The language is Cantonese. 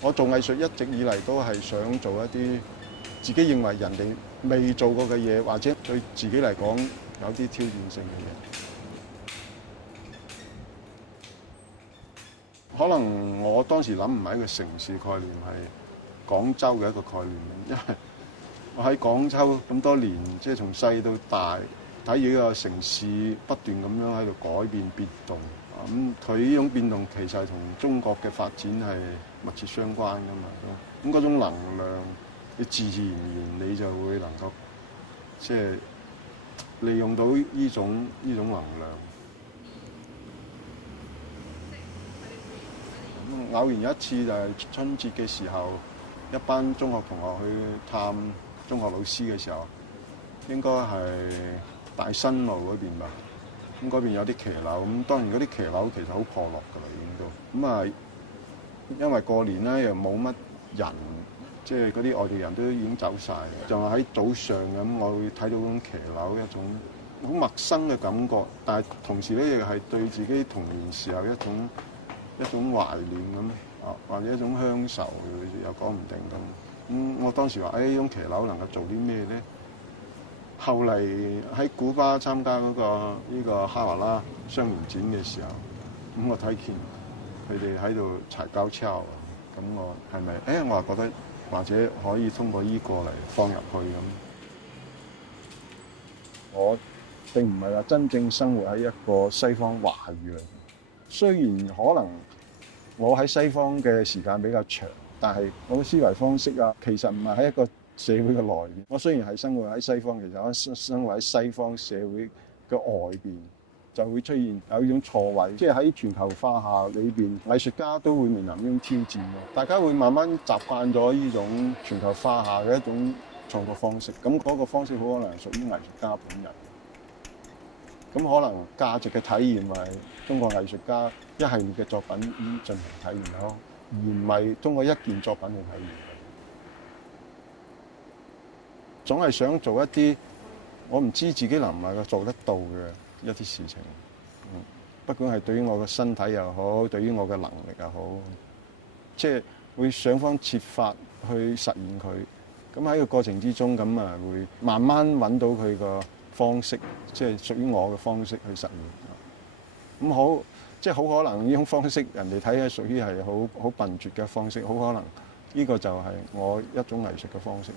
我做藝術一直以嚟都係想做一啲自己認為人哋未做過嘅嘢，或者對自己嚟講有啲挑戰性嘅嘢。可能我當時諗唔係一個城市概念，係廣州嘅一個概念。因為我喺廣州咁多年，即係從細到大睇住呢個城市不斷咁樣喺度改變變動。咁佢呢種變動其實係同中國嘅發展係密切相關㗎嘛。咁嗰種能量，你自然而然你就會能夠即係利用到呢種能量。偶然有一次就係春節嘅時候，一班中學同學去探中學老師嘅時候，應該係大新路嗰邊吧。咁嗰邊有啲騎樓，咁當然嗰啲騎樓其實好破落㗎啦，已經都。咁啊，因為過年咧又冇乜人，即係嗰啲外地人都已經走晒。就係喺早上咁，我會睇到嗰種騎樓一種好陌生嘅感覺，但係同時咧亦係對自己童年時候一種懷念咁，或者一種鄉愁又講唔定咁。我當時話：呢種騎樓能夠做啲咩咧？後嚟喺古巴參加呢個哈瓦那雙年展嘅時候，咁我睇見佢哋喺度柴膠抄，咁我係咪？我覺得或者可以通過呢個嚟放入去咁。我並唔係話真正生活喺一個西方華語嚟。雖然可能我喺西方嘅時間比較長，但係我嘅思維方式其實唔係喺一個社會嘅內邊。我雖然係生活喺西方，其實我生活喺西方社會嘅外邊，就會出現有一種錯位，即係喺全球化下裏邊，藝術家都會面臨呢種挑戰。大家會慢慢習慣咗呢種全球化下嘅一種創作方式，咁嗰個方式好可能係屬於藝術家本人。咁可能價值嘅體驗係通過藝術家一系列嘅作品進行體驗咯，而唔係通過一件作品去體驗。總係想做一啲我唔知自己能唔能夠做得到嘅一啲事情。不管係對於我嘅身體又好，對於我嘅能力又好，即係會想方設法去實現佢。咁喺個過程之中，咁會慢慢揾到佢個方式，即係屬於我嘅方式去實現。咁好，即係好可能呢種方式，人哋睇係屬於係好笨拙嘅方式，好可能呢個就係我一種藝術嘅方式。